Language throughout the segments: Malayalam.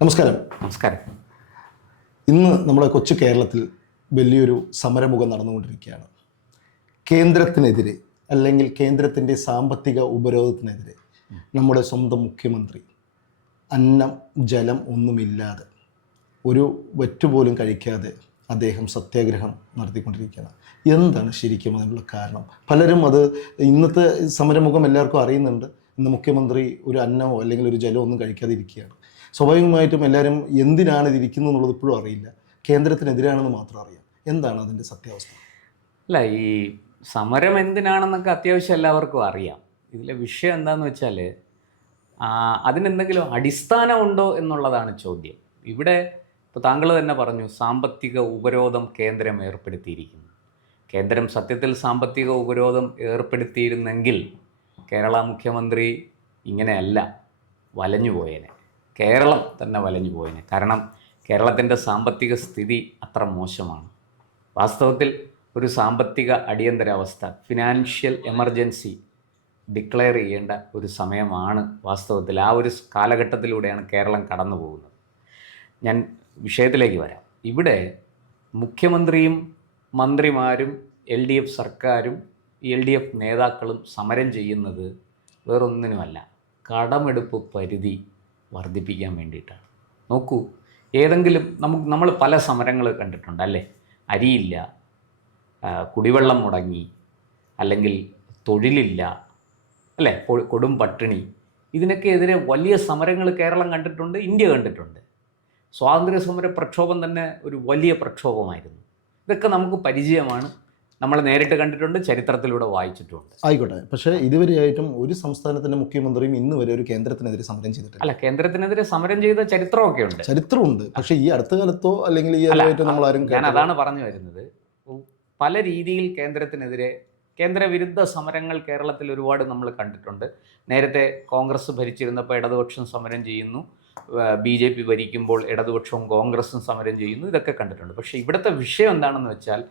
നമസ്കാരം. നമസ്കാരം. ഇന്ന് നമ്മുടെ കൊച്ചു കേരളത്തിൽ വലിയൊരു സമരമുഖം നടന്നുകൊണ്ടിരിക്കുകയാണ്. കേന്ദ്രത്തിനെതിരെ അല്ലെങ്കിൽ കേന്ദ്രത്തിൻ്റെ സാമ്പത്തിക ഉപരോധത്തിനെതിരെ നമ്മുടെ സ്വന്തം മുഖ്യമന്ത്രി അന്നം ജലം ഒന്നുമില്ലാതെ ഒരു വറ്റുപോലും കഴിക്കാതെ അദ്ദേഹം സത്യാഗ്രഹം നടത്തിക്കൊണ്ടിരിക്കുകയാണ്. എന്താണ് ശരിക്കും അതിനുള്ള കാരണം? പലരും അത് ഇന്നത്തെ സമരമുഖം എല്ലാവർക്കും അറിയുന്നുണ്ട്. ഇന്ന് മുഖ്യമന്ത്രി ഒരു അന്നമോ അല്ലെങ്കിൽ ഒരു ജലമോ ഒന്നും കഴിക്കാതെ ഇരിക്കുകയാണ്. സ്വാഭാവികമായിട്ടും എല്ലാവരും എന്തിനാണ് ഇതിരിക്കുന്നത് എന്നുള്ളത് ഇപ്പോഴും അറിയില്ല. കേന്ദ്രത്തിനെതിരാണെന്ന് മാത്രം അറിയാം. എന്താണ് അതിൻ്റെ സത്യാവസ്ഥ? അല്ല, ഈ സമരം എന്തിനാണെന്നൊക്കെ അത്യാവശ്യം എല്ലാവർക്കും അറിയാം. ഇതിലെ വിഷയം എന്താണെന്ന് വെച്ചാൽ അതിനെന്തെങ്കിലും അടിസ്ഥാനമുണ്ടോ എന്നുള്ളതാണ് ചോദ്യം. ഇവിടെ ഇപ്പോൾ താങ്കൾ തന്നെ പറഞ്ഞു, സാമ്പത്തിക ഉപരോധം കേന്ദ്രം ഏർപ്പെടുത്തിയിരിക്കുന്നു. കേന്ദ്രം സത്യത്തിൽ സാമ്പത്തിക ഉപരോധം ഏർപ്പെടുത്തിയിരുന്നെങ്കിൽ കേരള മുഖ്യമന്ത്രി ഇങ്ങനെയല്ല വലഞ്ഞു പോയേനെ. കേരളം തന്നെ വലഞ്ഞു പോയേനെ. കാരണം കേരളത്തിൻ്റെ സാമ്പത്തിക സ്ഥിതി അത്ര മോശമാണ്. വാസ്തവത്തിൽ ഒരു സാമ്പത്തിക അടിയന്തരാവസ്ഥ, ഫിനാൻഷ്യൽ എമർജൻസി ഡിക്ലെയർ ചെയ്യേണ്ട ഒരു സമയമാണ് വാസ്തവത്തിൽ. ആ ഒരു കാലഘട്ടത്തിലൂടെയാണ് കേരളം കടന്നു പോകുന്നത്. ഞാൻ വിഷയത്തിലേക്ക് വരാം. ഇവിടെ മുഖ്യമന്ത്രിയും മന്ത്രിമാരും LDF സർക്കാരും LDF നേതാക്കളും സമരം ചെയ്യുന്നത് വേറൊന്നിനുമല്ല, കടമെടുപ്പ് പരിധി വർദ്ധിപ്പിക്കാൻ വേണ്ടിയിട്ടാണ്. നോക്കൂ, ഏതെങ്കിലും നമ്മൾ പല സമരങ്ങൾ കണ്ടിട്ടുണ്ട് അല്ലേ? അരിയില്ല, കുടിവെള്ളം മുടങ്ങി, അല്ലെങ്കിൽ തൊഴിലില്ല അല്ലേ, കൊടും പട്ടിണി. ഇതിനൊക്കെ എതിരെ വലിയ സമരങ്ങൾ കേരളം കണ്ടിട്ടുണ്ട്, ഇന്ത്യ കണ്ടിട്ടുണ്ട്. സ്വാതന്ത്ര്യ സമര പ്രക്ഷോഭം തന്നെ ഒരു വലിയ പ്രക്ഷോഭമായിരുന്നു. ഇതൊക്കെ നമുക്ക് പരിചയമാണ്, നമ്മൾ നേരിട്ട് കണ്ടിട്ടുണ്ട്, ചരിത്രത്തിലൂടെ വായിച്ചിട്ടുണ്ട്. ആയിക്കോട്ടെ, പക്ഷേ ഇതുവരെയായിട്ടും ഒരു സംസ്ഥാനത്തിൻ്റെ മുഖ്യമന്ത്രിയും ഇന്ന് വരെ ഒരു കേന്ദ്രത്തിനെതിരെ സമരം ചെയ്തിട്ടില്ല. അല്ല, കേന്ദ്രത്തിനെതിരെ സമരം ചെയ്ത ചരിത്രമൊക്കെ ഉണ്ട്, ചരിത്രമുണ്ട്. പക്ഷേ ഈ അടുത്ത കാലത്തോ അല്ലെങ്കിൽ ഈ ആയിട്ട് നമ്മൾ ആരും ഞാൻ അതാണ് പറഞ്ഞു വരുന്നത്. പല രീതിയിൽ കേന്ദ്രത്തിനെതിരെ കേന്ദ്രവിരുദ്ധ സമരങ്ങൾ കേരളത്തിൽ ഒരുപാട് നമ്മൾ കണ്ടിട്ടുണ്ട്. നേരത്തെ കോൺഗ്രസ് ഭരിച്ചിരുന്നപ്പോൾ ഇടതുപക്ഷം സമരം ചെയ്യുന്നു, BJP ഭരിക്കുമ്പോൾ ഇടതുപക്ഷവും കോൺഗ്രസും സമരം ചെയ്യുന്നു, ഇതൊക്കെ കണ്ടിട്ടുണ്ട്. പക്ഷേ ഇവിടുത്തെ വിഷയം എന്താണെന്ന് വെച്ചാൽ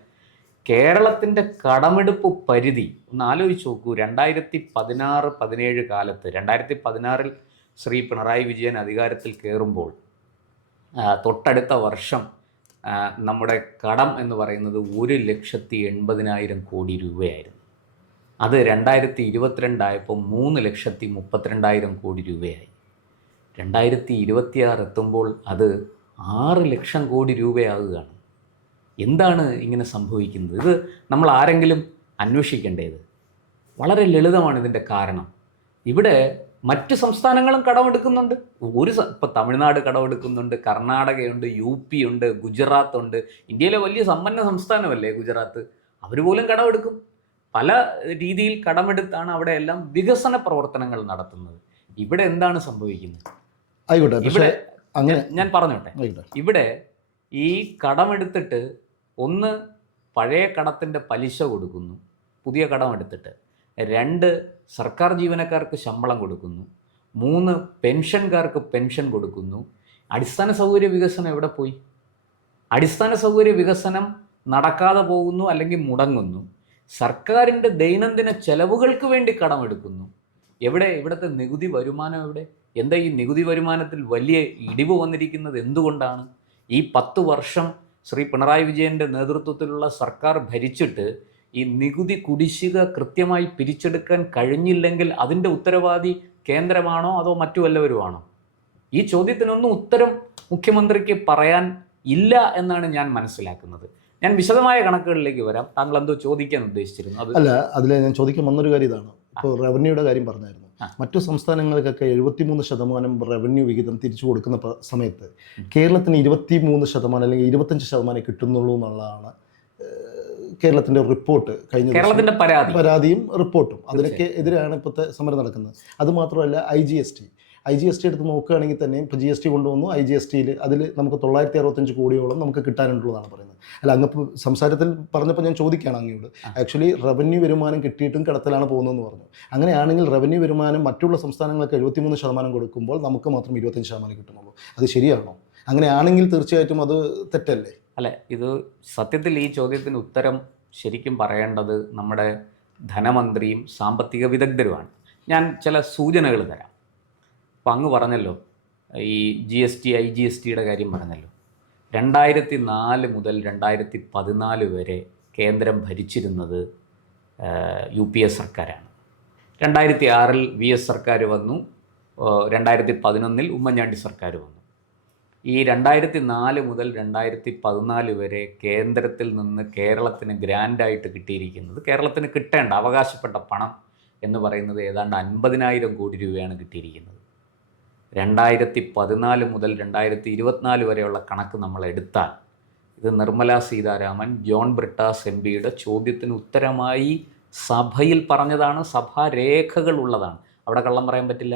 കേരളത്തിൻ്റെ കടമെടുപ്പ് പരിധി ഒന്ന് ആലോചിച്ച് നോക്കൂ. 2016-17 കാലത്ത്, 2016 ശ്രീ പിണറായി വിജയൻ അധികാരത്തിൽ കയറുമ്പോൾ തൊട്ടടുത്ത വർഷം നമ്മുടെ കടം എന്ന് പറയുന്നത് 1,80,000 കോടി രൂപയായിരുന്നു. അത് 2022 ആയപ്പോൾ 3,32,000 കോടി രൂപയായി. 2026 എത്തുമ്പോൾ അത് 6 ലക്ഷം കോടി രൂപയാകുകയാണ്. എന്താണ് ഇങ്ങനെ സംഭവിക്കുന്നത്? ഇത് നമ്മൾ ആരെങ്കിലും അന്വേഷിക്കേണ്ടത്? വളരെ ലളിതമാണ് ഇതിൻ്റെ കാരണം. ഇവിടെ മറ്റ് സംസ്ഥാനങ്ങളും കടമെടുക്കുന്നുണ്ട്. ഇപ്പോൾ തമിഴ്നാട് കടമെടുക്കുന്നുണ്ട്, കർണാടകയുണ്ട്, UP ഉണ്ട്, ഗുജറാത്ത് ഉണ്ട്. ഇന്ത്യയിലെ വലിയ സമ്പന്ന സംസ്ഥാനമല്ലേ ഗുജറാത്ത്? അവർ പോലും കടമെടുക്കും. പല രീതിയിൽ കടമെടുത്താണ് അവിടെ എല്ലാം വികസന പ്രവർത്തനങ്ങൾ നടത്തുന്നത്. ഇവിടെ എന്താണ് സംഭവിക്കുന്നത്? ആയിക്കോട്ടെ, ഇവിടെ ഞാൻ പറഞ്ഞോട്ടെ. ഇവിടെ ഈ കടമെടുത്തിട്ട് ഒന്ന്, പഴയ കടത്തിൻ്റെ പലിശ കൊടുക്കുന്നു, പുതിയ കടമെടുത്തിട്ട്. 2, സർക്കാർ ജീവനക്കാർക്ക് ശമ്പളം കൊടുക്കുന്നു. 3, പെൻഷൻകാർക്ക് പെൻഷൻ കൊടുക്കുന്നു. അടിസ്ഥാന സൗകര്യ വികസനം എവിടെ പോയി? അടിസ്ഥാന സൗകര്യ വികസനം നടക്കാതെ പോകുന്നു, അല്ലെങ്കിൽ മുടങ്ങുന്നു. സർക്കാരിൻ്റെ ദൈനംദിന ചെലവുകൾക്ക് വേണ്ടി കടമെടുക്കുന്നു. എവിടെ? ഇവിടുത്തെ നികുതി വരുമാനം എവിടെ? എന്താ ഈ നികുതി വരുമാനത്തിൽ വലിയ ഇടിവ് വന്നിരിക്കുന്നത്? എന്തുകൊണ്ടാണ്? ഈ 10 വർഷം ശ്രീ പിണറായി വിജയൻ്റെ നേതൃത്വത്തിലുള്ള സർക്കാർ ഭരിച്ചിട്ട് ഈ നികുതി കുടിശ്ശിക കൃത്യമായി പിരിച്ചെടുക്കാൻ കഴിഞ്ഞില്ലെങ്കിൽ അതിൻ്റെ ഉത്തരവാദി കേന്ദ്രമാണോ അതോ മറ്റു വല്ലവരുമാണോ? ഈ ചോദ്യത്തിനൊന്നും ഉത്തരം മുഖ്യമന്ത്രിക്ക് പറയാൻ ഇല്ല എന്നാണ് ഞാൻ മനസ്സിലാക്കുന്നത്. ഞാൻ വിശദമായ കണക്കുകളിലേക്ക് വരാം. താങ്കൾ എന്തോ ചോദിക്കാൻ ഉദ്ദേശിച്ചിരുന്നു? അല്ല, അതിൽ ഞാൻ ചോദിക്കാൻ വന്നൊരു കാര്യം ഇതാണ്. ഇപ്പോൾ റവന്യൂയുടെ കാര്യം പറഞ്ഞായിരുന്നു. മറ്റു സംസ്ഥാനങ്ങൾക്കൊക്കെ 73% റവന്യൂ വിഹിതം തിരിച്ചു കൊടുക്കുന്ന സമയത്ത് കേരളത്തിന് 23% അല്ലെങ്കിൽ 25% കിട്ടുന്നുള്ളൂ എന്നുള്ളതാണ് കേരളത്തിൻ്റെ റിപ്പോർട്ട്. കേരളത്തിൻ്റെ പരാതിയും റിപ്പോർട്ടും അതിനൊക്കെ എതിരാണ് ഇപ്പോഴത്തെ സമരം നടക്കുന്നത്. അതുമാത്രമല്ല, IGST എടുത്ത് നോക്കുകയാണെങ്കിൽ തന്നെ ഇപ്പോൾ GST കൊണ്ടുവന്നു. IGSTയിൽ അതിൽ നമുക്ക് 965 കോടിയോളം നമുക്ക് കിട്ടാനുള്ളതാണ് പറയുന്നത്. അല്ല, അങ്ങ് സംസാരത്തിൽ പറഞ്ഞപ്പോൾ ഞാൻ ചോദിക്കുകയാണ് അങ്ങയോട്, ആക്ച്വലി റവന്യൂ വരുമാനം കിട്ടിയിട്ടും കടത്തിലാണ് പോകുന്നതെന്ന് പറഞ്ഞു. അങ്ങനെയാണെങ്കിൽ റവന്യൂ വരുമാനം മറ്റുള്ള സംസ്ഥാനങ്ങൾക്ക് 73% കൊടുക്കുമ്പോൾ നമുക്ക് മാത്രം 25% കിട്ടുന്നുള്ളൂ. അത് ശരിയാണോ? അങ്ങനെയാണെങ്കിൽ തീർച്ചയായിട്ടും അത് തെറ്റല്ലേ? അല്ല, ഇത് സത്യത്തിൽ ഈ ചോദ്യത്തിന് ഉത്തരം ശരിക്കും പറയേണ്ടത് നമ്മുടെ ധനമന്ത്രിയും സാമ്പത്തിക വിദഗ്ധരുമാണ്. ഞാൻ ചില സൂചനകൾ തരാം. അപ്പോൾ അങ്ങ് പറഞ്ഞല്ലോ ഈ GST IGSTയുടെ കാര്യം പറഞ്ഞല്ലോ. 2004 മുതൽ 2014 വരെ കേന്ദ്രം ഭരിച്ചിരുന്നത് UPA സർക്കാരാണ്. 2006 VS സർക്കാർ വന്നു, 2011 ഉമ്മൻചാണ്ടി സർക്കാർ വന്നു. ഈ 2004 മുതൽ 2014 വരെ കേന്ദ്രത്തിൽ നിന്ന് കേരളത്തിന് ഗ്രാൻഡായിട്ട് കിട്ടിയിരിക്കുന്നത്, കേരളത്തിന് കിട്ടേണ്ട അവകാശപ്പെട്ട പണം എന്ന് പറയുന്നത് ഏതാണ്ട് 50,000 കോടി രൂപയാണ് കിട്ടിയിരിക്കുന്നത്. 2014 മുതൽ 2024 വരെയുള്ള കണക്ക് നമ്മൾ എടുത്താൽ ഇത് നിർമ്മല സീതാരാമൻ ജോൺ ബ്രിട്ടാസ് MPയുടെ ചോദ്യത്തിന് ഉത്തരമായി സഭയിൽ പറഞ്ഞതാണ്, സഭാരേഖകളുള്ളതാണ്. അവിടെ കള്ളം പറയാൻ പറ്റില്ല.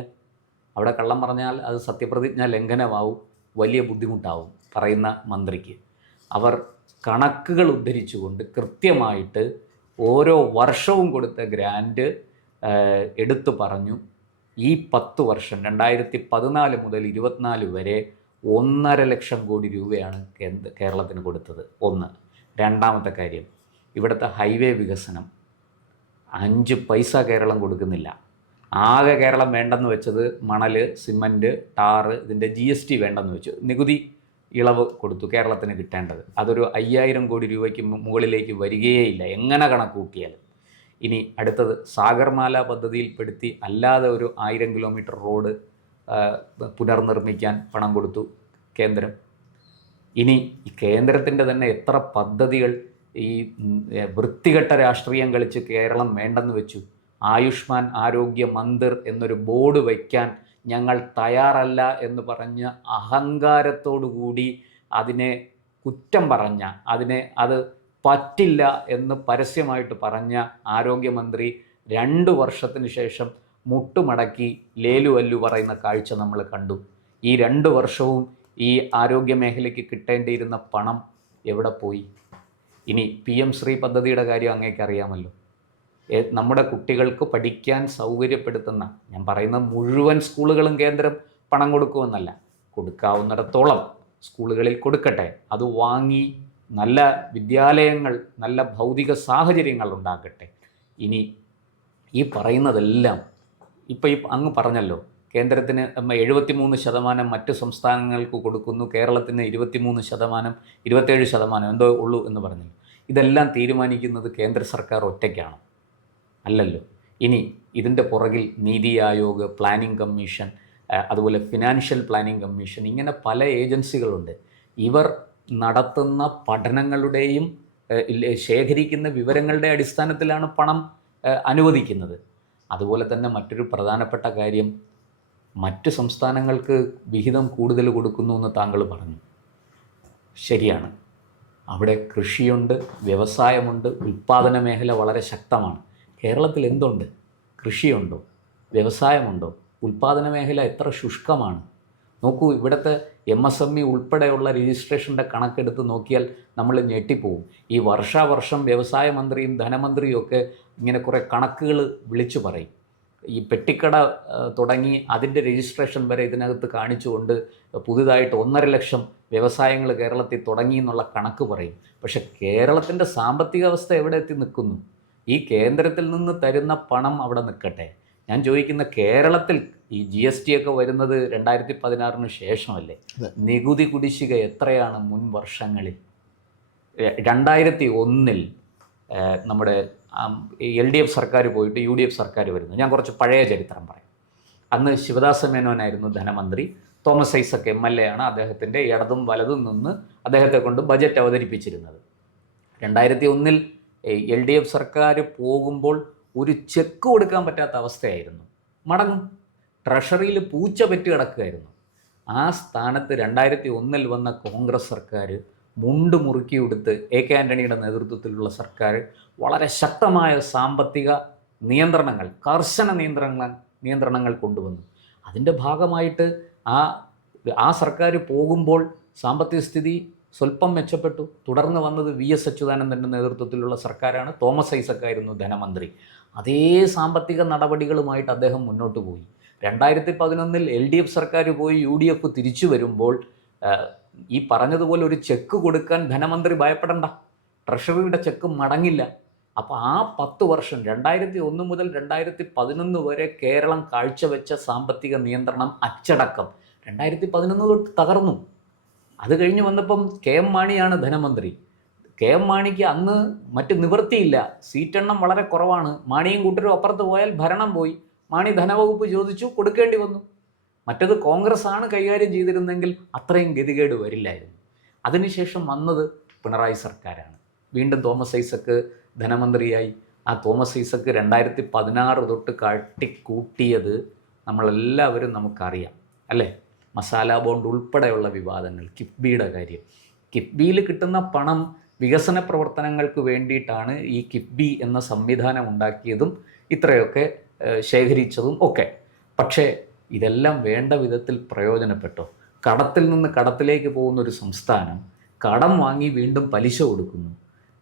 അവിടെ കള്ളം പറഞ്ഞാൽ അത് സത്യപ്രതിജ്ഞ ലംഘനമാവും, വലിയ ബുദ്ധിമുട്ടാവും പറയുന്ന മന്ത്രിക്ക്. അവർ കണക്കുകൾ ഉദ്ധരിച്ചുകൊണ്ട് കൃത്യമായിട്ട് ഓരോ വർഷവും കൊടുത്ത ഗ്രാൻഡ് എടുത്തു പറഞ്ഞു. ഈ 10 വർഷം 2014 മുതൽ 24 വരെ 1.5 ലക്ഷം കോടി രൂപയാണ് കേരളത്തിന് കൊടുത്തത്. ഒന്ന്. രണ്ടാമത്തെ കാര്യം, ഇവിടുത്തെ ഹൈവേ വികസനം 5 പൈസ കേരളം കൊടുക്കുന്നില്ല. ആകെ കേരളം വേണ്ടെന്ന് വെച്ചത് മണൽ, സിമൻറ്റ്, ടാറ്, ഇതിൻ്റെ GST വേണ്ടെന്ന് വെച്ചു. നികുതി ഇളവ് കൊടുത്തു കേരളത്തിന് കിട്ടേണ്ടത്. അതൊരു 5,000 കോടി രൂപയ്ക്ക് മുകളിലേക്ക് വരികയേയില്ല എങ്ങനെ കണക്ക് കൂട്ടിയാലും. ഇനി അടുത്തത് സാഗർമാല പദ്ധതിയിൽപ്പെടുത്തി അല്ലാതെ ഒരു 1000 കിലോമീറ്റർ റോഡ് പുനർനിർമ്മിക്കാൻ പണം കൊടുത്തു കേന്ദ്രം. ഇനി ഈ കേന്ദ്രത്തിൻ്റെ തന്നെ എത്ര പദ്ധതികൾ ഈ വൃത്തികെട്ട രാഷ്ട്രീയം കളിച്ച് കേരളം വേണ്ടെന്ന് വെച്ചു. ആയുഷ്മാൻ ആരോഗ്യ മന്ദിർ എന്നൊരു ബോർഡ് വയ്ക്കാൻ ഞങ്ങൾ തയ്യാറല്ല എന്ന് പറഞ്ഞ അഹങ്കാരത്തോടു കൂടി അതിനെ കുറ്റം പറഞ്ഞ, അത് പറ്റില്ല എന്ന് പരസ്യമായിട്ട് പറഞ്ഞ ആരോഗ്യമന്ത്രി 2 വർഷത്തിന് ശേഷം മുട്ടുമടക്കി ലേലുവല്ലു പറയുന്ന കാഴ്ച നമ്മൾ കണ്ടു. ഈ 2 വർഷവും ഈ ആരോഗ്യ മേഖലയ്ക്ക് കിട്ടേണ്ടിയിരുന്ന പണം എവിടെ പോയി? ഇനി PM ശ്രീ പദ്ധതിയുടെ കാര്യം അങ്ങേക്ക് അറിയാമല്ലോ. നമ്മുടെ കുട്ടികൾക്ക് പഠിക്കാൻ സൗകര്യപ്പെടുത്തുന്ന, ഞാൻ പറയുന്ന മുഴുവൻ സ്കൂളുകളും കേന്ദ്രം പണം കൊടുക്കുമെന്നല്ല, കൊടുക്കാവുന്നിടത്തോളം സ്കൂളുകളിൽ കൊടുക്കട്ടെ. അത് വാങ്ങി നല്ല വിദ്യാലയങ്ങൾ, നല്ല ഭൗതിക സാഹചര്യങ്ങൾ ഉണ്ടാക്കട്ടെ. ഇനി ഈ പറയുന്നതെല്ലാം ഇപ്പോൾ അങ്ങ് പറഞ്ഞല്ലോ, കേന്ദ്രത്തിന് 73% മറ്റ് സംസ്ഥാനങ്ങൾക്ക് കൊടുക്കുന്നു, കേരളത്തിന് 23%, 27% എന്തോ ഉള്ളൂ എന്ന് പറഞ്ഞു. ഇതെല്ലാം തീരുമാനിക്കുന്നത് കേന്ദ്ര സർക്കാർ ഒറ്റയ്ക്കാണോ? അല്ലല്ലോ. ഇനി ഇതിൻ്റെ പുറകിൽ നീതി ആയോഗ്, പ്ലാനിംഗ് കമ്മീഷൻ, അതുപോലെ ഫിനാൻഷ്യൽ പ്ലാനിംഗ് കമ്മീഷൻ, ഇങ്ങനെ പല ഏജൻസികളുണ്ട്. ഇവർ നടത്തുന്ന പഠനങ്ങളുടെയും ശേഖരിക്കുന്ന വിവരങ്ങളുടെ അടിസ്ഥാനത്തിലാണ് പണം അനുവദിക്കുന്നത്. അതുപോലെ തന്നെ മറ്റൊരു പ്രധാനപ്പെട്ട കാര്യം, മറ്റ് സംസ്ഥാനങ്ങൾക്ക് വിഹിതം കൂടുതൽ കൊടുക്കുന്നു എന്ന് താങ്കൾ പറഞ്ഞു. ശരിയാണ്, അവിടെ കൃഷിയുണ്ട്, വ്യവസായമുണ്ട്, ഉൽപ്പാദന മേഖല വളരെ ശക്തമാണ്. കേരളത്തിൽ എന്തുണ്ട്? കൃഷിയുണ്ടോ? വ്യവസായമുണ്ടോ? ഉൽപ്പാദന മേഖല എത്ര ശുഷ്കമാണ്. നോക്കൂ, ഇവിടുത്തെ MSME ഉൾപ്പെടെയുള്ള രജിസ്ട്രേഷൻ്റെ കണക്കെടുത്ത് നോക്കിയാൽ നമ്മൾ ഞെട്ടിപ്പോവും. ഈ വർഷാവർഷം വ്യവസായ മന്ത്രിയും ധനമന്ത്രിയും ഒക്കെ ഇങ്ങനെ കുറേ കണക്കുകൾ വിളിച്ചു പറയും. ഈ പെട്ടിക്കട തുടങ്ങി അതിൻ്റെ രജിസ്ട്രേഷൻ വരെ ഇതിനകത്ത് കാണിച്ചുകൊണ്ട് പുതുതായിട്ട് 1.5 ലക്ഷം വ്യവസായങ്ങൾ കേരളത്തിൽ തുടങ്ങി എന്നുള്ള കണക്ക് പറയും. പക്ഷേ കേരളത്തിൻ്റെ സാമ്പത്തിക അവസ്ഥ എവിടെ എത്തി നിൽക്കുന്നു? ഈ കേന്ദ്രത്തിൽ നിന്ന് തരുന്ന പണം അവിടെ നിൽക്കട്ടെ. ഞാൻ ചോദിക്കുന്ന, കേരളത്തിൽ ഈ GST ഒക്കെ വരുന്നത് 2016 ശേഷമല്ലേ? നികുതി കുടിശ്ശിക എത്രയാണ് മുൻ വർഷങ്ങളിൽ? 2001 നമ്മുടെ LDF സർക്കാർ പോയിട്ട് UDF സർക്കാർ വരുന്നു. ഞാൻ കുറച്ച് പഴയ ചരിത്രം പറയാം. അന്ന് ശിവദാസ മേനോനായിരുന്നു ധനമന്ത്രി. തോമസ് ഐസക് MLA ആണ്. അദ്ദേഹത്തിൻ്റെ ഇടതും വലതും നിന്ന് അദ്ദേഹത്തെ കൊണ്ട് ബജറ്റ് അവതരിപ്പിച്ചിരുന്നത്. 2001 LDF സർക്കാർ പോകുമ്പോൾ ഒരു ചെക്ക് കൊടുക്കാൻ പറ്റാത്ത അവസ്ഥയായിരുന്നു. മടങ്ങും, ട്രഷറിയിൽ പൂച്ച പെറ്റ് കിടക്കുകയായിരുന്നു. ആ സ്ഥാനത്ത് 2001 വന്ന കോൺഗ്രസ് സർക്കാർ മുണ്ട് മുറുക്കി കൊടുത്ത് AK ആൻ്റണിയുടെ നേതൃത്വത്തിലുള്ള സർക്കാർ വളരെ ശക്തമായ സാമ്പത്തിക നിയന്ത്രണങ്ങൾ, കർശന നിയന്ത്രണങ്ങൾ കൊണ്ടുവന്നു. അതിൻ്റെ ഭാഗമായിട്ട് ആ സർക്കാർ പോകുമ്പോൾ സാമ്പത്തിക സ്ഥിതി സ്വല്പം മെച്ചപ്പെട്ടു. തുടർന്ന് വന്നത് VS അച്യുതാനന്ദൻ്റെ നേതൃത്വത്തിലുള്ള സർക്കാരാണ്. തോമസ് ഐസക് ആയിരുന്നു ധനമന്ത്രി. അതേ സാമ്പത്തിക നടപടികളുമായിട്ട് അദ്ദേഹം മുന്നോട്ട് പോയി. 2011 LDF സർക്കാർ പോയി UDF തിരിച്ചു വരുമ്പോൾ ഈ പറഞ്ഞതുപോലെ ഒരു ചെക്ക് കൊടുക്കാൻ ധനമന്ത്രി ഭയപ്പെടണ്ട, ട്രഷറിയുടെ ചെക്ക് മടങ്ങില്ല. അപ്പോൾ ആ 10 വർഷം 2001 മുതൽ 2011 വരെ കേരളം കാഴ്ചവെച്ച സാമ്പത്തിക നിയന്ത്രണം, അച്ചടക്കം 2011 തൊട്ട് തകർന്നു. അത് കഴിഞ്ഞ് വന്നപ്പം KM മാണിയാണ് ധനമന്ത്രി. KM മാണിക്ക് അന്ന് മറ്റ് നിവൃത്തിയില്ല, സീറ്റെണ്ണം വളരെ കുറവാണ്. മാണിയും കൂട്ടരും അപ്പുറത്ത് പോയാൽ ഭരണം പോയി. മാണി ധനവകുപ്പ് ചോദിച്ചു, കൊടുക്കേണ്ടി വന്നു. മറ്റത് കോൺഗ്രസ് ആണ് കൈകാര്യം ചെയ്തിരുന്നെങ്കിൽ അത്രയും ഗതികേട് വരില്ലായിരുന്നു. അതിനുശേഷം വന്നത് പിണറായി സർക്കാരാണ്. വീണ്ടും തോമസ് ഐസക്ക് ധനമന്ത്രിയായി. ആ തോമസ് ഐസക്ക് 2016 തൊട്ട് കാട്ടിക്കൂട്ടിയത് നമ്മളെല്ലാവരും നമുക്കറിയാം അല്ലേ? മസാല ബോണ്ട് ഉൾപ്പെടെയുള്ള വിവാദങ്ങൾ, കിഫ്ബിയുടെ കാര്യം. കിഫ്ബിയിൽ കിട്ടുന്ന പണം വികസന പ്രവർത്തനങ്ങൾക്ക് വേണ്ടിയിട്ടാണ് ഈ കിഫ്ബി എന്ന സംവിധാനം ഉണ്ടാക്കിയതും ഇത്രയൊക്കെ ശേഖരിച്ചതും ഒക്കെ. പക്ഷേ ഇതെല്ലാം വേണ്ട വിധത്തിൽ പ്രയോജനപ്പെട്ടോ? കടത്തിൽ നിന്ന് കടത്തിലേക്ക് പോകുന്ന ഒരു സംസ്ഥാനം കടം വാങ്ങി വീണ്ടും പലിശ കൊടുക്കുന്നു.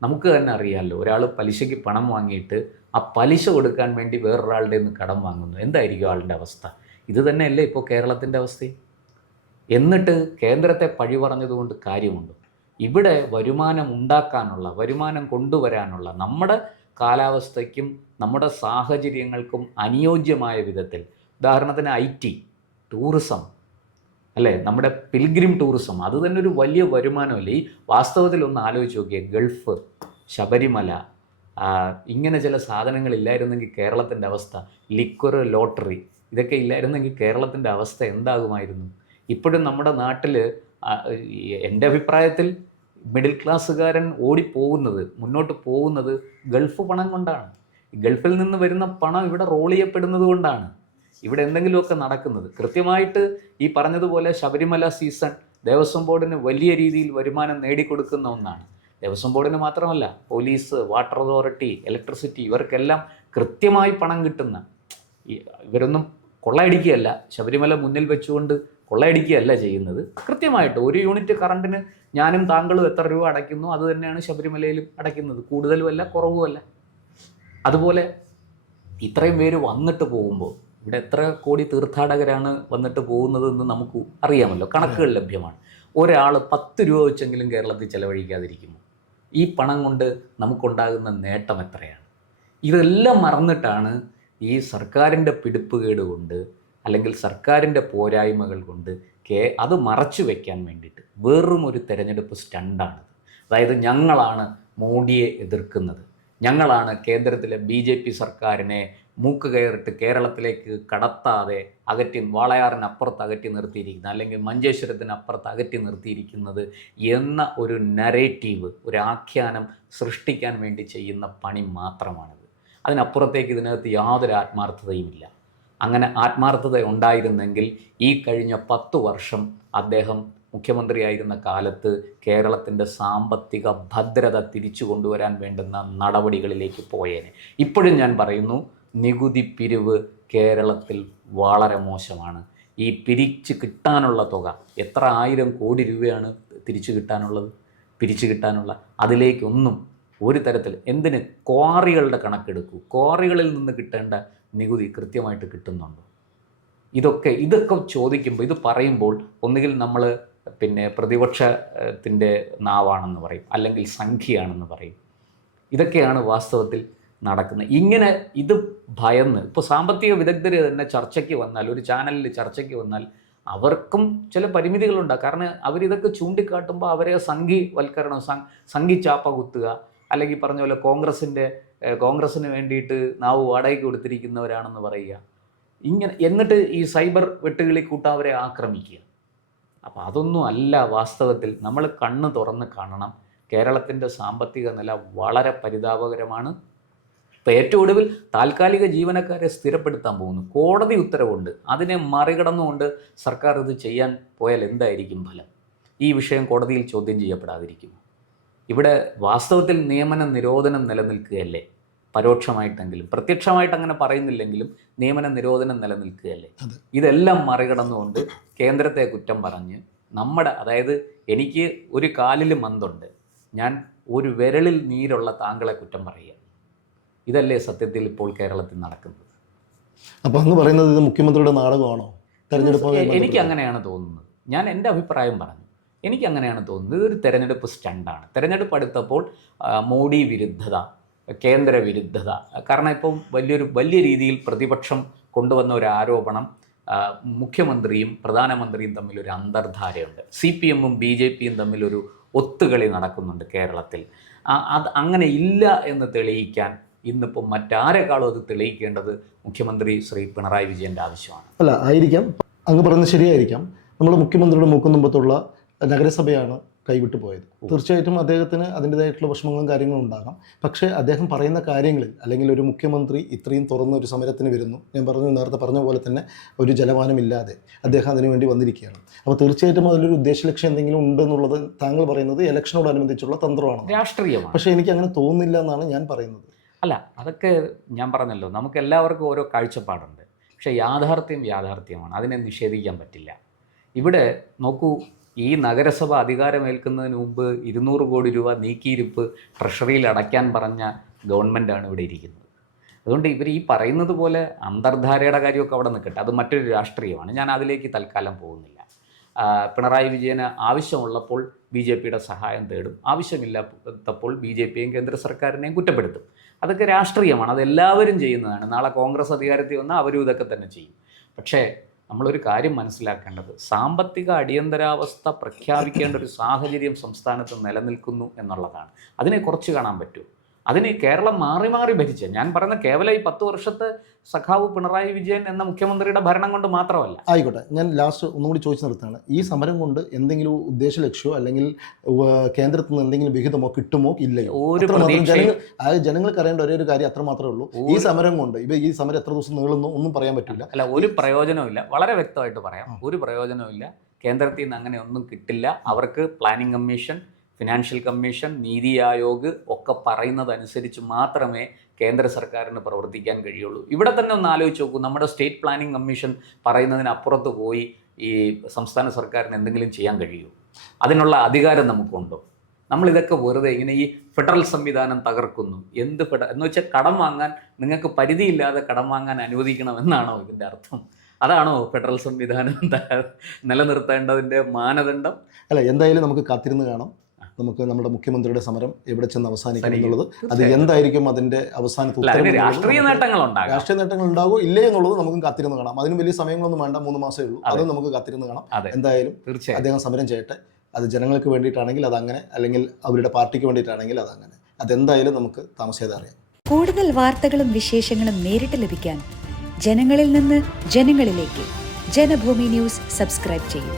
നമുക്ക് തന്നെ അറിയാമല്ലോ, ഒരാൾ പലിശയ്ക്ക് പണം വാങ്ങിയിട്ട് ആ പലിശ കൊടുക്കാൻ വേണ്ടി വേറൊരാളുടെ നിന്ന് കടം വാങ്ങുന്നു. എന്തായിരിക്കും ആളുടെ അവസ്ഥ? ഇത് തന്നെയല്ലേ ഇപ്പോൾ കേരളത്തിൻ്റെ അവസ്ഥ? എന്നിട്ട് കേന്ദ്രത്തെ പഴി പറഞ്ഞതുകൊണ്ട് കാര്യമുണ്ട്? ഇവിടെ വരുമാനം ഉണ്ടാക്കാനുള്ള, വരുമാനം കൊണ്ടുവരാനുള്ള, നമ്മുടെ കാലാവസ്ഥയ്ക്കും നമ്മുടെ സാഹചര്യങ്ങൾക്കും അനുയോജ്യമായ വിധത്തിൽ, ഉദാഹരണത്തിന് IT, ടൂറിസം അല്ലേ, നമ്മുടെ പിൽഗ്രിം ടൂറിസം, അത് തന്നെ ഒരു വലിയ വരുമാനമല്ലേ? ഈ വാസ്തവത്തിൽ ഒന്ന് ആലോചിച്ച് നോക്കിയേ, ഗൾഫ്, ശബരിമല, ഇങ്ങനെ ചില സാധനങ്ങൾ ഇല്ലായിരുന്നെങ്കിൽ കേരളത്തിൻ്റെ അവസ്ഥ, ലിക്വർ, ലോട്ടറി, ഇതൊക്കെ ഇല്ലായിരുന്നെങ്കിൽ കേരളത്തിൻ്റെ അവസ്ഥ എന്താകുമായിരുന്നു? ഇപ്പോഴും നമ്മുടെ നാട്ടിൽ എൻ്റെ അഭിപ്രായത്തിൽ മിഡിൽ ക്ലാസ്സുകാരൻ ഓടിപ്പോകുന്നത്, മുന്നോട്ട് പോകുന്നത് ഗൾഫ് പണം കൊണ്ടാണ്. ഗൾഫിൽ നിന്ന് വരുന്ന പണം ഇവിടെ റോൾ ചെയ്യപ്പെടുന്നത് കൊണ്ടാണ് ഇവിടെ എന്തെങ്കിലുമൊക്കെ നടക്കുന്നത്. കൃത്യമായിട്ട് ഈ പറഞ്ഞതുപോലെ ശബരിമല സീസൺ ദേവസ്വം ബോർഡിന് വലിയ രീതിയിൽ വരുമാനം നേടിക്കൊടുക്കുന്ന ഒന്നാണ്. ദേവസ്വം ബോർഡിന് മാത്രമല്ല, പോലീസ്, വാട്ടർ അതോറിറ്റി, ഇലക്ട്രിസിറ്റി, ഇവർക്കെല്ലാം കൃത്യമായി പണം കിട്ടുന്ന, ഇവരൊന്നും കൊള്ളയടിക്കുകയല്ല, ശബരിമല മുന്നിൽ വെച്ചുകൊണ്ട് കൊള്ളയടിക്കുകയല്ല ചെയ്യുന്നത്. കൃത്യമായിട്ട് 1 യൂണിറ്റ് കറണ്ടിന് ഞാനും താങ്കളും എത്ര രൂപ അടയ്ക്കുന്നു അത് തന്നെയാണ് ശബരിമലയിലും അടയ്ക്കുന്നത്. കൂടുതലുമല്ല, കുറവുമല്ല. അതുപോലെ ഇത്രയും പേര് വന്നിട്ട് പോകുമ്പോൾ ഇവിടെ എത്ര കോടി തീർത്ഥാടകരാണ് വന്നിട്ട് പോകുന്നതെന്ന് നമുക്ക് അറിയാമല്ലോ, കണക്കുകൾ ലഭ്യമാണ്. ഒരാൾ 10 രൂപ വെച്ചെങ്കിലും കേരളത്തിൽ ചിലവഴിക്കാതിരിക്കുമോ? ഈ പണം കൊണ്ട് നമുക്കുണ്ടാകുന്ന നേട്ടം എത്രയാണ്? ഇതെല്ലാം മറന്നിട്ടാണ് ഈ സർക്കാരിൻ്റെ പിടിപ്പുകേട് കൊണ്ട്, അല്ലെങ്കിൽ സർക്കാരിൻ്റെ പോരായ്മകൾ കൊണ്ട് അത് മറച്ചു വയ്ക്കാൻ വേണ്ടിയിട്ട് വെറും ഒരു തെരഞ്ഞെടുപ്പ് സ്റ്റണ്ടാണിത്. അതായത് ഞങ്ങളാണ് മോഡിയെ എതിർക്കുന്നത്, ഞങ്ങളാണ് കേന്ദ്രത്തിലെ BJP സർക്കാരിനെ മൂക്ക് കയറിട്ട് കേരളത്തിലേക്ക് കടത്താതെ വാളയാറിനപ്പുറത്ത് അകറ്റി നിർത്തിയിരിക്കുന്നത്, അല്ലെങ്കിൽ മഞ്ചേശ്വരത്തിനപ്പുറത്ത് അകറ്റി നിർത്തിയിരിക്കുന്നത് എന്ന ഒരു നരേറ്റീവ്, ഒരു ആഖ്യാനം സൃഷ്ടിക്കാൻ വേണ്ടി ചെയ്യുന്ന പണി മാത്രമാണിത്. അതിനപ്പുറത്തേക്ക് ഇതിനകത്ത് യാതൊരു ആത്മാർത്ഥതയുമില്ല. അങ്ങനെ ആത്മാർത്ഥത ഉണ്ടായിരുന്നെങ്കിൽ ഈ കഴിഞ്ഞ 10 വർഷം അദ്ദേഹം മുഖ്യമന്ത്രിയായിരുന്ന കാലത്ത് കേരളത്തിൻ്റെ സാമ്പത്തിക ഭദ്രത തിരിച്ചു കൊണ്ടുവരാൻ വേണ്ടുന്ന നടപടികളിലേക്ക് പോയേനെ. ഇപ്പോഴും ഞാൻ പറയുന്നു, നികുതി പിരിവ് കേരളത്തിൽ വളരെ മോശമാണ്. ഈ പിരിച്ച് കിട്ടാനുള്ള തുക എത്ര 1000 കോടി രൂപയാണ് പിരിച്ചു കിട്ടാനുള്ള അതിലേക്കൊന്നും ഒരു തരത്തിൽ, എന്തിന് ക്വാറികളുടെ കണക്കെടുക്കൂ, ക്വാറികളിൽ നിന്ന് കിട്ടേണ്ട നികുതി കൃത്യമായിട്ട് കിട്ടുന്നുണ്ടോ? ഇതൊക്കെ ചോദിക്കുമ്പോൾ, ഇത് പറയുമ്പോൾ ഒന്നുകിൽ നമ്മൾ പ്രതിപക്ഷത്തിൻ്റെ നാവാണെന്ന് പറയും, അല്ലെങ്കിൽ സംഖ്യയാണെന്ന് പറയും. ഇതൊക്കെയാണ് വാസ്തവത്തിൽ നടക്കുന്നത്. ഇങ്ങനെ ഇത് ഭയന്ന്, ഇപ്പോൾ സാമ്പത്തിക വിദഗ്ധർ തന്നെ ചർച്ചയ്ക്ക് വന്നാൽ, ഒരു ചാനലിൽ ചർച്ചയ്ക്ക് വന്നാൽ അവർക്കും ചില പരിമിതികളുണ്ട്. കാരണം അവരിതൊക്കെ ചൂണ്ടിക്കാട്ടുമ്പോൾ അവരെ സംഘിവൽക്കരണം, സംഘി ചാപ്പ കുത്തുക, അല്ലെങ്കിൽ പറഞ്ഞ പോലെ കോൺഗ്രസ്സിന് വേണ്ടിയിട്ട് നാവ് വാടകയ്ക്ക് കൊടുത്തിരിക്കുന്നവരാണെന്ന് പറയുക, ഇങ്ങനെ. എന്നിട്ട് ഈ സൈബർ വെട്ടുകിളി കൂട്ടവരെ ആക്രമിക്കുക. അപ്പോൾ അതൊന്നും അല്ല വാസ്തവത്തിൽ. നമ്മൾ കണ്ണ് തുറന്ന് കാണണം. കേരളത്തിൻ്റെ സാമ്പത്തിക നില വളരെ പരിതാപകരമാണ്. ഇപ്പോൾ ഏറ്റവും ഒടുവിൽ താൽക്കാലിക ജീവനക്കാരെ സ്ഥിരപ്പെടുത്താൻ പോകുന്നു. കോടതി ഉത്തരവുണ്ട്. അതിനെ മറികടന്നുകൊണ്ട് സർക്കാർ ഇത് ചെയ്യാൻ പോയാൽ എന്തായിരിക്കും ഫലം? ഈ വിഷയം കോടതിയിൽ ചോദ്യം ചെയ്യപ്പെടാതിരിക്കുമോ? ഇവിടെ വാസ്തവത്തിൽ നിയമന നിരോധനം നിലനിൽക്കുകയല്ലേ? പരോക്ഷമായിട്ടെങ്കിലും, പ്രത്യക്ഷമായിട്ട് അങ്ങനെ പറയുന്നില്ലെങ്കിലും നിയമന നിരോധനം നിലനിൽക്കുകയല്ലേ? ഇതെല്ലാം മറികടന്നുകൊണ്ട് കേന്ദ്രത്തെ കുറ്റം പറഞ്ഞ് അതായത് എനിക്ക് ഒരു കാലിൽ മന്തുണ്ട്, ഞാൻ ഒരു വിരലിൽ നീരുള്ള താങ്കളെ കുറ്റം പറയുക. ഇതല്ലേ സത്യത്തിൽ ഇപ്പോൾ കേരളത്തിൽ നടക്കുന്നത്? അപ്പോൾ അങ്ങ് പറയുന്നത് ഇത് മുഖ്യമന്ത്രിയുടെ നാടകമാണോ? തെരഞ്ഞെടുപ്പ് എനിക്ക് അങ്ങനെയാണ് തോന്നുന്നത്. ഞാൻ എൻ്റെ അഭിപ്രായം പറഞ്ഞു. എനിക്ക് അങ്ങനെയാണ് തോന്നുന്നത്. ഇതൊരു തെരഞ്ഞെടുപ്പ് സ്റ്റണ്ടാണ്. തെരഞ്ഞെടുപ്പ് അടുത്തപ്പോൾ മോഡി വിരുദ്ധത, കേന്ദ്ര വിരുദ്ധത, കാരണം ഇപ്പം വലിയ രീതിയിൽ പ്രതിപക്ഷം കൊണ്ടുവന്ന ഒരു ആരോപണം, മുഖ്യമന്ത്രിയും പ്രധാനമന്ത്രിയും തമ്മിലൊരു അന്തർധാരയുണ്ട്. CPM-ഉം BJP-യും തമ്മിലൊരു ഒത്തുകളി നടക്കുന്നുണ്ട് കേരളത്തിൽ. അത് അങ്ങനെ ഇല്ല എന്ന് തെളിയിക്കാൻ ഇന്നിപ്പോൾ മറ്റാരെക്കാളും അത് തെളിയിക്കേണ്ടത് മുഖ്യമന്ത്രി ശ്രീ പിണറായി വിജയൻ്റെ ആവശ്യമാണ്. അല്ല, ആയിരിക്കാം, അങ്ങ് പറഞ്ഞത് ശരിയായിരിക്കാം. നമ്മുടെ മുഖ്യമന്ത്രിയുടെ മൂക്കുന്നുമ്പത്തുള്ള നഗരസഭയാണ് കൈവിട്ടു പോയത്. തീർച്ചയായിട്ടും അദ്ദേഹത്തിന് അതിൻ്റെതായിട്ടുള്ള വിഷമങ്ങളും കാര്യങ്ങളും ഉണ്ടാകാം. പക്ഷേ അദ്ദേഹം പറയുന്ന കാര്യങ്ങളിൽ, അല്ലെങ്കിൽ ഒരു മുഖ്യമന്ത്രി ഇത്രയും തുറന്ന ഒരു സമരത്തിന് വരുന്നു, ഞാൻ നേരത്തെ പറഞ്ഞ പോലെ തന്നെ ഒരു ജലപാനമില്ലാതെ അദ്ദേഹം അതിനുവേണ്ടി വന്നിരിക്കുകയാണ്. അപ്പോൾ തീർച്ചയായിട്ടും അതിലൊരു ഉദ്ദേശലക്ഷ്യം എന്തെങ്കിലും ഉണ്ടെന്നുള്ളത് താങ്കൾ പറയുന്നത് ഇലക്ഷനോടനുബന്ധിച്ചുള്ള തന്ത്രമാണ്, രാഷ്ട്രീയമാണ്. പക്ഷേ എനിക്ക് അങ്ങനെ തോന്നുന്നില്ല എന്നാണ് ഞാൻ പറയുന്നത്. അല്ല, അതൊക്കെ ഞാൻ പറഞ്ഞല്ലോ, നമുക്ക് എല്ലാവർക്കും ഓരോ കാഴ്ചപ്പാടുണ്ട്. പക്ഷേ യാഥാർത്ഥ്യമാണ്, അതിനെ നിഷേധിക്കാൻ പറ്റില്ല. ഇവിടെ നോക്കൂ, ഈ നഗരസഭ അധികാരമേൽക്കുന്നതിന് മുമ്പ് 200 കോടി രൂപ നീക്കിയിരിപ്പ് ട്രഷറിയിൽ അടയ്ക്കാൻ പറഞ്ഞ ഗവൺമെൻറ്റാണ് ഇവിടെ ഇരിക്കുന്നത്. അതുകൊണ്ട് ഇവർ ഈ പറയുന്നത് പോലെ അന്തർധാരയുടെ കാര്യമൊക്കെ അവിടെ നിൽക്കട്ടെ, അത് മറ്റൊരു രാഷ്ട്രീയമാണ്. ഞാൻ അതിലേക്ക് തൽക്കാലം പോകുന്നില്ല. പിണറായി വിജയന് ആവശ്യമുള്ളപ്പോൾ BJP-യുടെ സഹായം തേടും, ആവശ്യമില്ലാത്തപ്പോൾ BJP-യും കേന്ദ്ര സർക്കാരിനെയും കുറ്റപ്പെടുത്തും. അതൊക്കെ രാഷ്ട്രീയമാണ്, അതെല്ലാവരും ചെയ്യുന്നതാണ്. നാളെ കോൺഗ്രസ് അധികാരത്തിൽ വന്നാൽ അവരും ഇതൊക്കെ തന്നെ ചെയ്യും. പക്ഷേ നമ്മളൊരു കാര്യം മനസ്സിലാക്കേണ്ടത്, സാമ്പത്തിക അടിയന്തരാവസ്ഥ പ്രഖ്യാപിക്കേണ്ട ഒരു സാഹചര്യം സംസ്ഥാനത്ത് നിലനിൽക്കുന്നു എന്നുള്ളതാണ്. അതിനെ കുറച്ച് കാണാൻ പറ്റൂ. അതിന് കേരളം മാറി മാറി ഭരിച്ച, ഞാൻ പറയുന്ന കേവലം ഈ 10 വർഷത്തെ സഖാവ് പിണറായി വിജയൻ എന്ന മുഖ്യമന്ത്രിയുടെ ഭരണം കൊണ്ട് മാത്രമല്ല. ആയിക്കോട്ടെ, ഞാൻ ലാസ്റ്റ് ഒന്നുകൂടി ചോദിച്ചു നിർത്താണ്. ഈ സമരം കൊണ്ട് എന്തെങ്കിലും ഉദ്ദേശ ലക്ഷ്യമോ അല്ലെങ്കിൽ കേന്ദ്രത്തിൽ നിന്ന് എന്തെങ്കിലും വിഹിതമോ കിട്ടുമോ ഇല്ലയോ? ജനങ്ങൾക്ക് അറിയേണ്ട ഒരേ ഒരു കാര്യം അത്ര മാത്രമേ ഉള്ളൂ. ഈ സമരം കൊണ്ട് ഈ സമരം എത്ര ദിവസം നീളുന്നു ഒന്നും പറയാൻ പറ്റില്ല. അല്ല, ഒരു പ്രയോജനമില്ല. വളരെ വ്യക്തമായിട്ട് പറയാം, ഒരു പ്രയോജനമില്ല. കേന്ദ്രത്തിൽ നിന്ന് അങ്ങനെ ഒന്നും കിട്ടില്ല. അവർക്ക് planning commission, financial commission, NITI Aayog ഒക്കെ പറയുന്നതനുസരിച്ച് മാത്രമേ കേന്ദ്ര സർക്കാരിന് പ്രവർത്തിക്കാൻ കഴിയുള്ളൂ. ഇവിടെ തന്നെ ഒന്ന് ആലോചിച്ച് നോക്കൂ, നമ്മുടെ സ്റ്റേറ്റ് പ്ലാനിംഗ് കമ്മീഷൻ പറയുന്നതിനപ്പുറത്ത് പോയി ഈ സംസ്ഥാന സർക്കാരിന് എന്തെങ്കിലും ചെയ്യാൻ കഴിയുമോ? അതിനുള്ള അധികാരം നമുക്കുണ്ടോ? നമ്മളിതൊക്കെ വെറുതെ ഇങ്ങനെ ഈ ഫെഡറൽ സംവിധാനം തകർക്കുന്നു, എന്ന് വെച്ചാൽ കടം വാങ്ങാൻ നിങ്ങൾക്ക് പരിധിയില്ലാതെ കടം വാങ്ങാൻ അനുവദിക്കണമെന്നാണോ ഇതിൻ്റെ അർത്ഥം? അതാണോ ഫെഡറൽ സംവിധാനം നിലനിർത്തേണ്ടതിൻ്റെ മാനദണ്ഡം? അല്ല, എന്തായാലും നമുക്ക് കാത്തിരുന്ന് കാണാം. നമുക്ക് നമ്മുടെ മുഖ്യമന്ത്രിയുടെ സമരം എവിടെ ചെന്ന് അവസാനിക്കും എന്നുള്ളത്, അത് എന്തായിരിക്കും അതിൻ്റെ അവസാനത്തിൽ രാഷ്ട്രീയ നേട്ടങ്ങൾ ഉണ്ടാകുമോ ഇല്ലേ എന്നുള്ളത് നമുക്ക് കാത്തിരുന്ന് കാണാം. അതിന് വലിയ സമയങ്ങളൊന്നും വേണ്ട, 3 മാസമേ ഉള്ളൂ. അത് നമുക്ക് കാത്തിരുന്ന് കാണാം. എന്തായാലും അദ്ദേഹം സമരം ചെയ്യട്ടെ. അത് ജനങ്ങൾക്ക് വേണ്ടിയിട്ടാണെങ്കിൽ അതങ്ങനെ, അല്ലെങ്കിൽ അവരുടെ പാർട്ടിക്ക് വേണ്ടിയിട്ടാണെങ്കിൽ അതങ്ങനെ. അതെന്തായാലും നമുക്ക് താമസിയാതെ അറിയാം. കൂടുതൽ വാർത്തകളും വിശേഷങ്ങളും നേരിട്ട് ലഭിക്കാൻ ജനങ്ങളിൽ നിന്ന് ജനങ്ങളിലേക്ക് ജനഭൂമി ന്യൂസ് സബ്സ്ക്രൈബ് ചെയ്യൂ.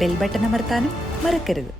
ബെൽ ബട്ടൺ അമർത്താനും മറക്കരുത്.